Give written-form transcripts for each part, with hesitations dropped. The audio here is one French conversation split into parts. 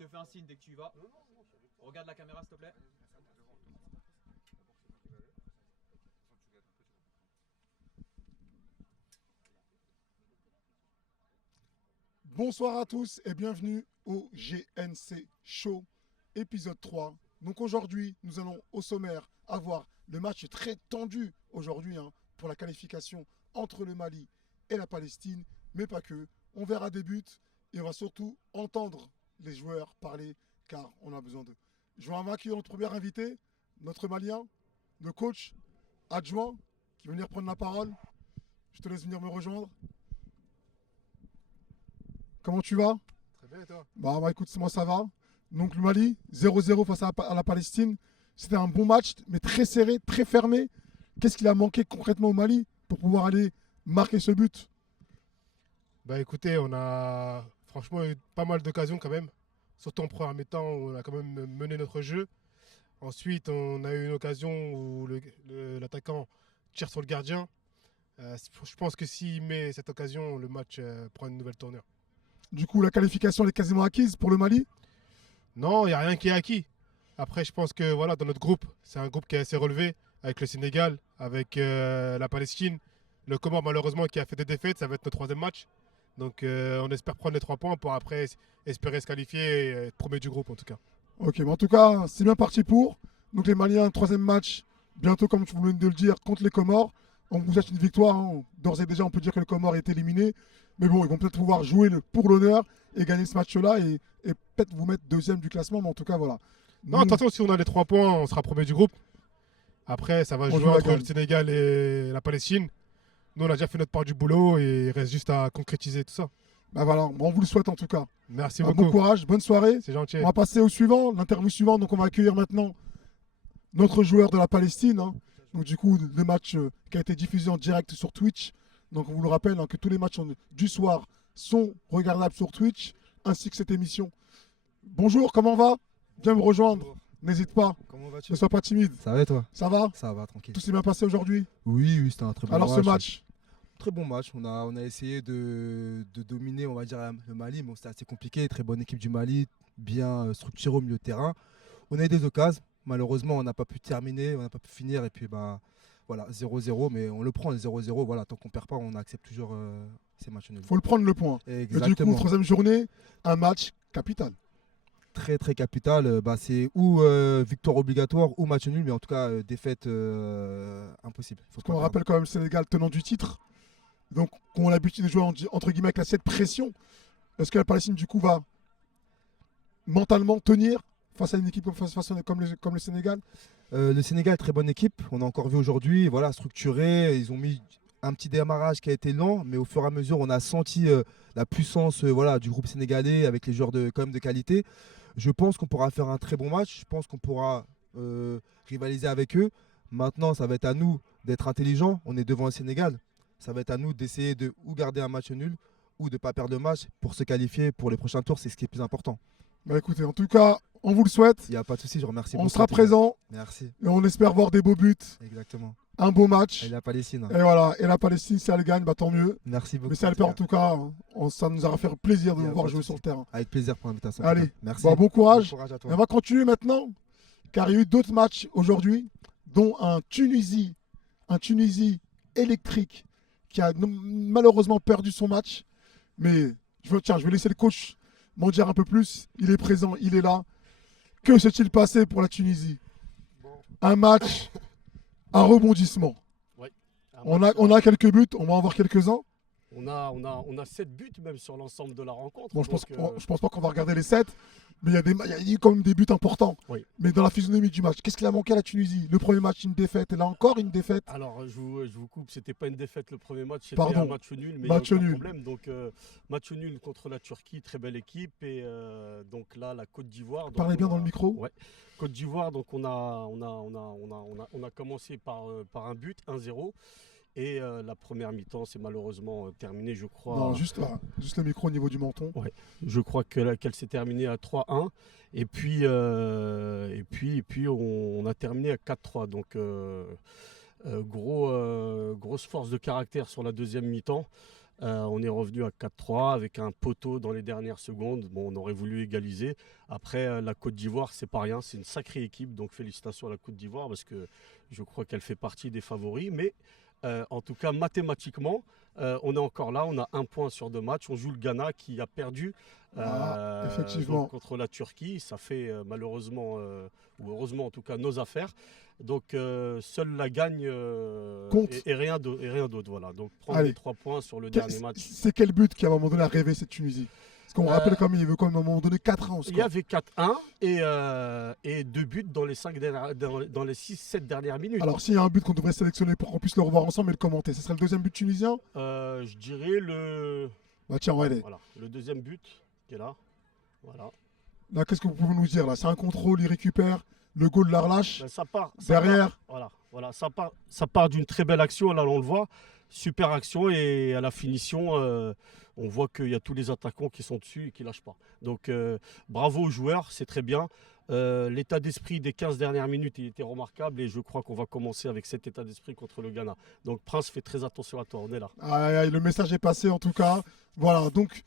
te fais un signe dès que tu y vas. Regarde la caméra, s'il te plaît. Bonsoir à tous et bienvenue au GNC Show, épisode 3. Donc aujourd'hui, nous allons au sommaire avoir le match très tendu aujourd'hui pour la qualification entre le Mali et la Palestine, mais pas que. On verra des buts et on va surtout entendre les joueurs parler car on a besoin d'eux. Je vais accueillir notre premier invité, notre Malien, le coach adjoint qui va venir prendre la parole. Je te laisse venir me rejoindre. Comment tu vas? Très bien et toi? Bah écoute, moi ça va. Donc le Mali, 0-0 face à la Palestine. C'était un bon match, mais très serré, très fermé. Qu'est-ce qu'il a manqué concrètement au Mali pour pouvoir aller marquer ce but? Bah écoutez, on a franchement eu pas mal d'occasions quand même. Surtout en première mi-temps, on a quand même mené notre jeu. Ensuite, on a eu une occasion où l'attaquant tire sur le gardien. Je pense que s'il met cette occasion, le match prend une nouvelle tournure. Du coup, la qualification elle est quasiment acquise pour le Mali. Non, il n'y a rien qui est acquis. Après, je pense que voilà, dans notre groupe, c'est un groupe qui est assez relevé, avec le Sénégal, avec la Palestine. Le Comore, malheureusement, qui a fait des défaites, ça va être notre troisième match. Donc on espère prendre les 3 points pour après espérer se qualifier et être premier du groupe en tout cas. Ok, mais en tout cas, c'est bien parti pour. Donc les Maliens, troisième match, bientôt comme tu voulais de le dire, contre les Comores. On vous souhaite une victoire. D'ores et déjà, on peut dire que le Comore est éliminé. Mais bon, ils vont peut-être pouvoir jouer pour l'honneur et gagner ce match-là et peut-être vous mettre deuxième du classement. Mais en tout cas, voilà. Non, attention, si on a les 3 points, on sera premier du groupe. Après, ça va jouer entre le Sénégal et la Palestine. Nous, on a déjà fait notre part du boulot et il reste juste à concrétiser tout ça. Bah voilà, on vous le souhaite en tout cas. Merci beaucoup. Bon courage, bonne soirée. C'est gentil. On va passer au suivant, l'interview suivante. Donc on va accueillir maintenant notre joueur de la Palestine. Donc du coup, le match qui a été diffusé en direct sur Twitch. Donc on vous le rappelle que tous les matchs du soir sont regardables sur Twitch, ainsi que cette émission. Bonjour, comment on va? Viens me rejoindre. Bonjour. N'hésite pas. Comment vas-tu? Ne sois pas timide. Ça va et toi? Ça va? Ça va, tranquille. Tout s'est bien passé aujourd'hui? Oui, c'était un très bon match. Alors ce match? Très bon match. On a essayé de dominer, on va dire, le Mali. Bon, c'était assez compliqué. Très bonne équipe du Mali, bien structurée au milieu de terrain. On a eu des occasions. Malheureusement, on n'a pas pu terminer, on n'a pas pu finir. Et puis, voilà, 0-0. Mais on le prend, le 0-0. Voilà, tant qu'on ne perd pas, on accepte toujours ces matchs nuls. Il faut le prendre le point. Exactement. Et du coup, troisième journée, un match capital. Très très capital, c'est ou victoire obligatoire ou match nul, mais en tout cas défaite impossible. Parce qu'on rappelle quand même le Sénégal tenant du titre, donc on a l'habitude de jouer entre guillemets avec cette pression. Est-ce que la Palestine du coup va mentalement tenir face à une équipe comme le Sénégal? Le Sénégal, très bonne équipe, on a encore vu aujourd'hui, voilà, structuré, ils ont mis un petit démarrage qui a été lent, mais au fur et à mesure on a senti la puissance du groupe sénégalais avec les joueurs quand même de qualité. Je pense qu'on pourra faire un très bon match. Je pense qu'on pourra rivaliser avec eux. Maintenant, ça va être à nous d'être intelligents. On est devant le Sénégal. Ça va être à nous d'essayer de ou garder un match nul ou de ne pas perdre le match pour se qualifier pour les prochains tours. C'est ce qui est plus important. Bah écoutez, en tout cas, on vous le souhaite. Il n'y a pas de souci, je remercie beaucoup. On sera présent. Merci. Et on espère voir des beaux buts. Exactement. Un beau match. Et la Palestine. Et voilà. Et la Palestine, si elle gagne, tant mieux. Merci beaucoup. Mais si elle perd, en tout cas, ça nous aura fait plaisir de vous voir jouer sur le terrain. Avec plaisir pour l'invitation. Allez, merci. Bon courage. Bon courage à toi. Et on va continuer maintenant, car il y a eu d'autres matchs aujourd'hui, dont un Tunisie électrique qui a malheureusement perdu son match. Mais je vais laisser le coach m'en dire un peu plus. Il est présent, il est là. Que s'est-il passé pour la Tunisie? Un match à rebondissement. Oui, on a quelques buts, on va en voir quelques-uns. On a 7 buts même sur l'ensemble de la rencontre. Bon, je pense pas qu'on va regarder les 7, mais il y a eu quand même des buts importants. Oui. Mais dans la physionomie du match, qu'est-ce qu'il a manqué à la Tunisie? Le premier match, une défaite, et là encore une défaite. Alors, je vous coupe, c'était pas une défaite le premier match, c'était Pardon. un match nul, mais match il n'y a nul. aucun problème. Donc, match nul contre la Turquie, très belle équipe. Et donc là, la Côte d'Ivoire. Parlez bien dans le micro. Ouais. Côte d'Ivoire, donc on a commencé par un but, 1-0. Et la première mi-temps, c'est malheureusement terminé, je crois. Non, juste le micro au niveau du menton. Ouais, je crois qu'elle s'est terminée à 3-1. Et puis on a terminé à 4-3. Donc, grosse force de caractère sur la deuxième mi-temps. On est revenu à 4-3 avec un poteau dans les dernières secondes. Bon, on aurait voulu égaliser. Après, la Côte d'Ivoire, c'est pas rien. C'est une sacrée équipe. Donc félicitations à la Côte d'Ivoire parce que je crois qu'elle fait partie des favoris. Mais en tout cas, mathématiquement, on est encore là. On a 1 point sur 2 matchs. On joue le Ghana qui a perdu effectivement. donc, contre la Turquie. Ça fait malheureusement, ou heureusement en tout cas, nos affaires. Donc seule la gagne Compte. et rien d'autre. Voilà. Donc prendre Allez. les 3 points sur le dernier match. C'est quel but qui à un moment donné a rêvé cette Tunisie? Parce qu'on rappelle comme il veut quand même à un moment donné 4-1 au Il y score. avait 4-1 et 2 buts dans les 6-7 dernières minutes. Alors s'il y a un but qu'on devrait sélectionner pour qu'on puisse le revoir ensemble et le commenter, ce serait le deuxième but tunisien? Je dirais le Bah tiens, ouais, allez. voilà, le deuxième but qui est là. Voilà. Là, qu'est-ce que vous pouvez nous dire là? C'est un contrôle, il récupère, le goal la relâche. Ben, ça part Derrière. voilà, ça part d'une très belle action. Là, on le voit, super action et à la finition, on voit qu'il y a tous les attaquants qui sont dessus et qui lâchent pas. Donc bravo aux joueurs, c'est très bien. L'état d'esprit des 15 dernières minutes, il était remarquable et je crois qu'on va commencer avec cet état d'esprit contre le Ghana. Donc Prince, fais très attention à toi, on est là. Aïe, aïe, le message est passé en tout cas. Voilà, donc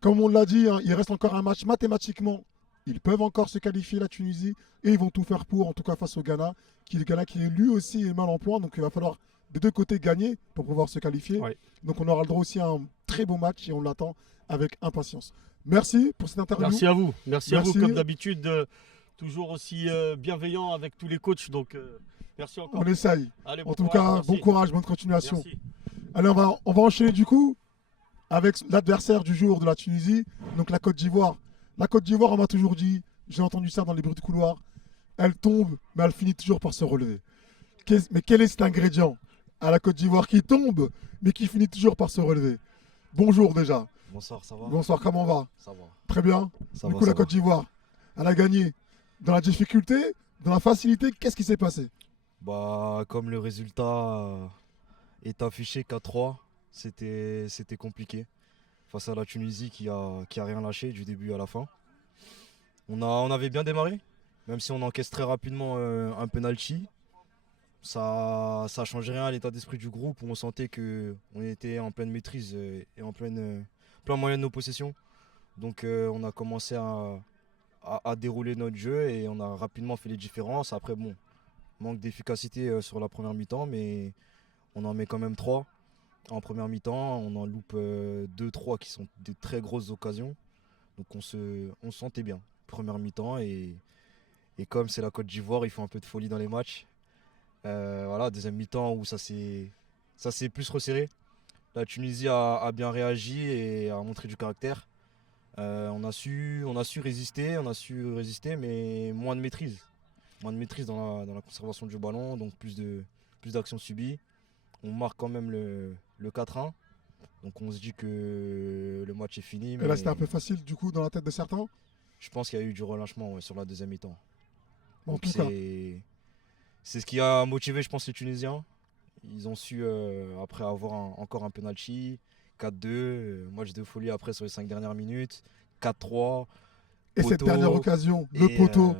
comme on l'a dit, hein, il reste encore un match mathématiquement. Ils peuvent encore se qualifier, la Tunisie, et ils vont tout faire pour, en tout cas face au Ghana, le Ghana qui lui aussi est mal en point, donc il va falloir des deux côtés gagner pour pouvoir se qualifier. Ouais. Donc on aura le droit aussi à un très beau match et on l'attend avec impatience. Merci pour cette interview. Merci à vous. Merci à vous, Merci. comme d'habitude, toujours aussi bienveillant avec tous les coachs. Donc merci encore. On essaye. Allez, En bon tout courage, cas, merci. bon courage, bonne continuation. Merci. Allez, on va enchaîner du coup avec l'adversaire du jour de la Tunisie, donc la Côte d'Ivoire. La Côte d'Ivoire, on m'a toujours dit, j'ai entendu ça dans les bruits de couloir, elle tombe, mais elle finit toujours par se relever. Mais quel est cet ingrédient à la Côte d'Ivoire qui tombe, mais qui finit toujours par se relever? Bonjour déjà. Bonsoir, ça va? Bonsoir, comment va? Ça va. Très bien. Ça Du va, coup, ça la Côte d'Ivoire, elle a gagné dans la difficulté, dans la facilité. Qu'est-ce qui s'est passé? Bah, comme le résultat est affiché 4-3, c'était compliqué face à la Tunisie qui a rien lâché du début à la fin. On avait bien démarré, même si on encaisse très rapidement un penalty. Ça changeait rien à l'état d'esprit du groupe où on sentait qu'on était en pleine maîtrise et en plein moyen de nos possessions. Donc on a commencé à dérouler notre jeu et on a rapidement fait les différences. Après, bon, manque d'efficacité sur la première mi-temps, mais on en met quand même 3 en première mi-temps. On en loupe 2-3 qui sont de très grosses occasions. Donc on se sentait bien, première mi-temps. Et comme c'est la Côte d'Ivoire, il faut un peu de folie dans les matchs. Voilà, deuxième mi-temps où ça s'est plus resserré. La Tunisie a bien réagi et a montré du caractère. On a su résister, mais moins de maîtrise. Moins de maîtrise dans la conservation du ballon, donc plus d'actions subies. On marque quand même le 4-1. Donc on se dit que le match est fini. Et Mais là, c'était un peu facile du coup dans la tête de certains. je pense qu'il y a eu du relâchement sur la deuxième mi-temps. En Donc tout cas, c'est ce qui a motivé, je pense, les Tunisiens. Ils ont su, après avoir encore un penalty, 4-2, match de folie après sur les 5 dernières minutes, 4-3. et cette poteau, dernière occasion, le et, poteau,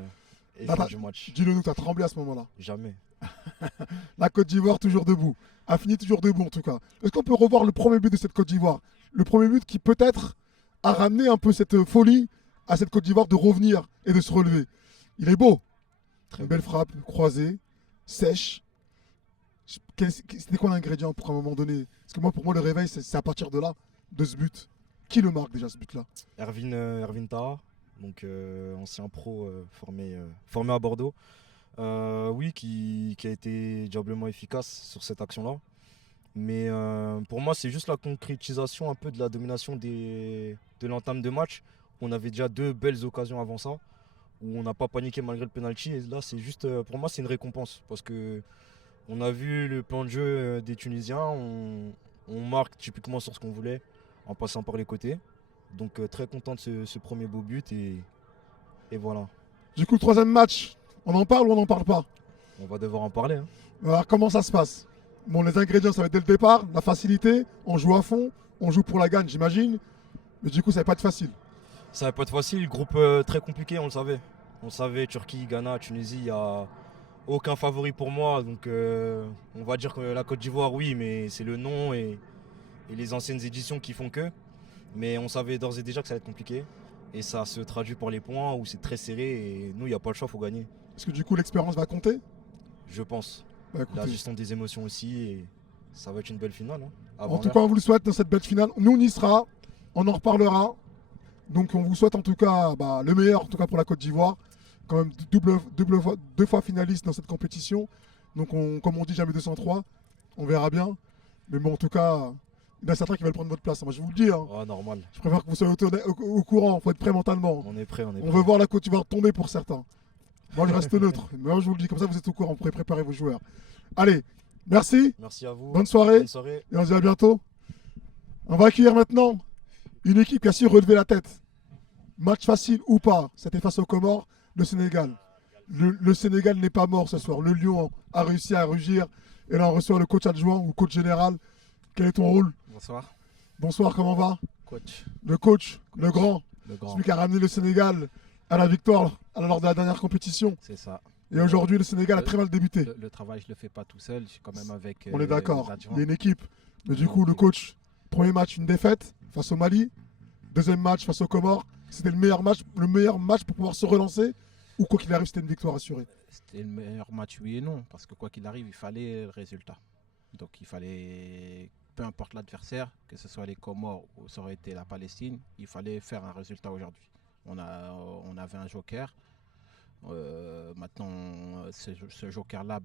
et Là, fin t'as- du match. dis-le nous, t'as tremblé à ce moment-là. Jamais. La Côte d'Ivoire toujours debout, a fini toujours debout en tout cas. Est-ce qu'on peut revoir le premier but de cette Côte d'Ivoire? Le premier but qui peut-être a ramené un peu cette folie à cette Côte d'Ivoire de revenir et de se relever. Il est beau. Très Une belle beau. frappe, croisée, sèche. C'était quoi l'ingrédient pour un moment donné? Parce que moi, pour moi, le réveil, c'est à partir de là, de ce but. Qui le marque déjà, ce but-là? Erwin Taha, donc ancien pro formé à Bordeaux. Oui, qui a été diablement efficace sur cette action-là. Mais pour moi, c'est juste la concrétisation un peu de la domination de l'entame de match. On avait déjà 2 belles occasions avant ça, où on n'a pas paniqué malgré le penalty. Et là, c'est juste, pour moi, c'est une récompense. Parce que on a vu le plan de jeu des Tunisiens. On marque typiquement sur ce qu'on voulait, en passant par les côtés. Donc très content de ce premier beau but. Et voilà, Du coup, le troisième match, on en parle ou on n'en parle pas? on va devoir en parler, hein. Alors, comment ça se passe? Bon, les ingrédients, ça va être dès le départ, la facilité, on joue à fond, on joue pour la gagne, j'imagine. Mais du coup, ça va pas être facile. Ça va pas être facile, groupe très compliqué, on le savait. On le savait, Turquie, Ghana, Tunisie, il n'y a aucun favori pour moi. Donc on va dire que la Côte d'Ivoire, oui, mais c'est le nom et et les anciennes éditions qui font que. Mais on savait d'ores et déjà que ça allait être compliqué. Et ça se traduit par les points où c'est très serré et nous, il n'y a pas le choix, il faut gagner. Est-ce que du coup l'expérience va compter? Je pense. Bah, écoutez, La gestion des émotions aussi. Et ça va être une belle finale. Hein. en tout cas, on vous le souhaite dans cette belle finale. Nous, on y sera. On en reparlera. Donc, on vous souhaite en tout cas le meilleur en tout cas pour la Côte d'Ivoire. Quand même deux fois finaliste dans cette compétition. Donc, comme on dit, jamais 203. On verra bien. Mais bon, en tout cas, il y en a certains qui veulent prendre votre place. Moi, je vous le dis. Hein. Oh, normal. Je préfère que vous soyez au courant. Il faut être prêt mentalement. On est prêt, on est On prêt. veut voir la Côte d'Ivoire tomber pour certains. Moi, je reste neutre. Mais moi, je vous le dis. Comme ça, vous êtes au courant. Vous pourrez préparer vos joueurs. Allez, merci. Merci à vous. Bonne soirée. Bonne soirée. Et on se dit à bientôt. On va accueillir maintenant une équipe qui a su relever la tête. Match facile ou pas, c'était face aux Comores, le Sénégal. Le Sénégal n'est pas mort ce soir. Le Lion a réussi à rugir. Et là, on reçoit le coach adjoint ou coach général. Quel est ton rôle? Bonsoir, Bonsoir, comment va? coach. Le coach, le grand, Le grand, celui qui a ramené le Sénégal à la victoire lors de la dernière compétition. c'est ça. Et aujourd'hui, le Sénégal a très mal débuté. Le travail, je le fais pas tout seul. Je suis quand même avec. On est d'accord, les il y a une équipe. Mais du Donc, coup, le coach, premier match, une défaite face au Mali. Deuxième match face aux Comores. C'était le meilleur match pour pouvoir se relancer. Ou quoi qu'il arrive, c'était une victoire assurée. C'était le meilleur match, oui et non. Parce que quoi qu'il arrive, il fallait le résultat. Donc il fallait, peu importe l'adversaire, que ce soit les Comores ou ça aurait été la Palestine, il fallait faire un résultat aujourd'hui. On avait un joker. Maintenant, ce joker-là,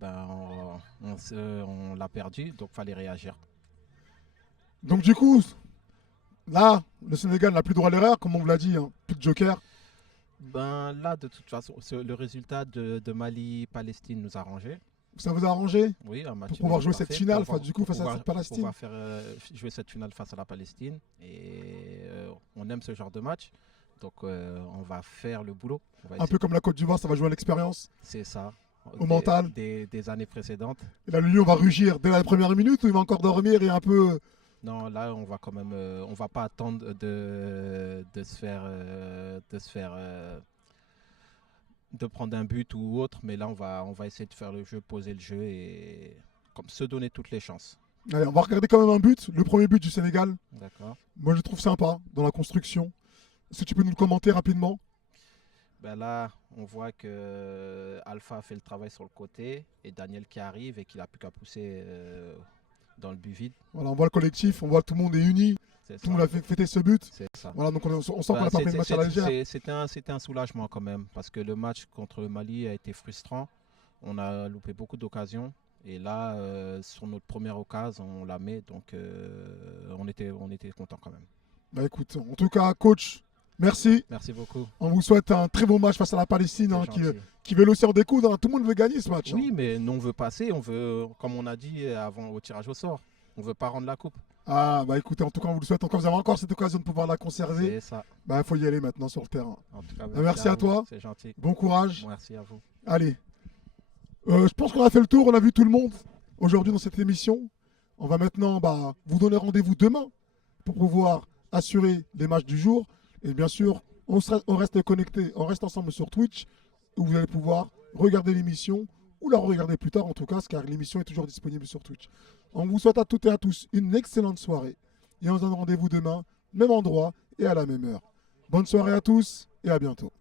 on l'a perdu. Donc il fallait réagir. Donc du coup, là, le Sénégal n'a plus droit à l'erreur, comme on vous l'a dit, hein. Plus de joker. Ben là, de toute façon, le résultat de Mali-Palestine nous a arrangé. Ça vous a arrangé Oui, un match pour pouvoir nul jouer cette parfait, finale, pour du coup, face à pouvoir- cette Palestine. Pour pouvoir faire, jouer cette finale face à la Palestine. Et on aime ce genre de match. Donc on va faire le boulot. On va Un essayer- peu comme la Côte d'Ivoire, ça va jouer à l'expérience. C'est ça. Au mental. Des années précédentes. Et là, le Lion va rugir dès la première minute ou il va encore dormir et un peu. Non, là, on va quand même. On va pas attendre de se faire. De prendre un but ou autre, mais là on va essayer de faire le jeu, poser le jeu et comme se donner toutes les chances. Allez, on va regarder quand même un but, le premier but du Sénégal. D'accord. Moi, je le trouve sympa dans la construction. Est-ce que tu peux nous le commenter rapidement? Ben là, on voit que Alpha a fait le travail sur le côté et Daniel qui arrive et qu'il a plus qu'à pousser dans le but vide. Voilà, on voit le collectif, on voit que tout le monde est uni, C'est tout le monde a fêté ce but. C'est ça. Voilà, donc on sent qu'on Ben, n'a pas pris le match à la légère. C'était un soulagement quand même parce que le match contre le Mali a été frustrant. On a loupé beaucoup d'occasions et là, sur notre première occasion, on la met donc on était content quand même. Bah écoute, en tout cas, coach, merci. Merci beaucoup. On vous souhaite un très beau match face à la Palestine, hein, C'est gentil. qui veut l'océan des coudes. Hein. Tout le monde veut gagner ce match. Hein. Oui, mais nous on veut passer, on veut, comme on a dit avant au tirage au sort, on veut pas rendre la coupe. Ah, bah écoutez, en tout cas, on vous le souhaite encore. Vous avez encore cette occasion de pouvoir la conserver. C'est ça. Bah, il faut y aller maintenant sur le terrain. En tout cas, merci à vous, toi. C'est gentil. Bon courage. Merci à vous. Allez. Je pense qu'on a fait le tour, on a vu tout le monde aujourd'hui dans cette émission. On va maintenant vous donner rendez-vous demain pour pouvoir assurer les matchs du jour. Et bien sûr, on reste connecté, on reste ensemble sur Twitch où vous allez pouvoir regarder l'émission ou la regarder plus tard en tout cas, car l'émission est toujours disponible sur Twitch. On vous souhaite à toutes et à tous une excellente soirée. Et on se donne rendez-vous demain, même endroit et à la même heure. Bonne soirée à tous et à bientôt.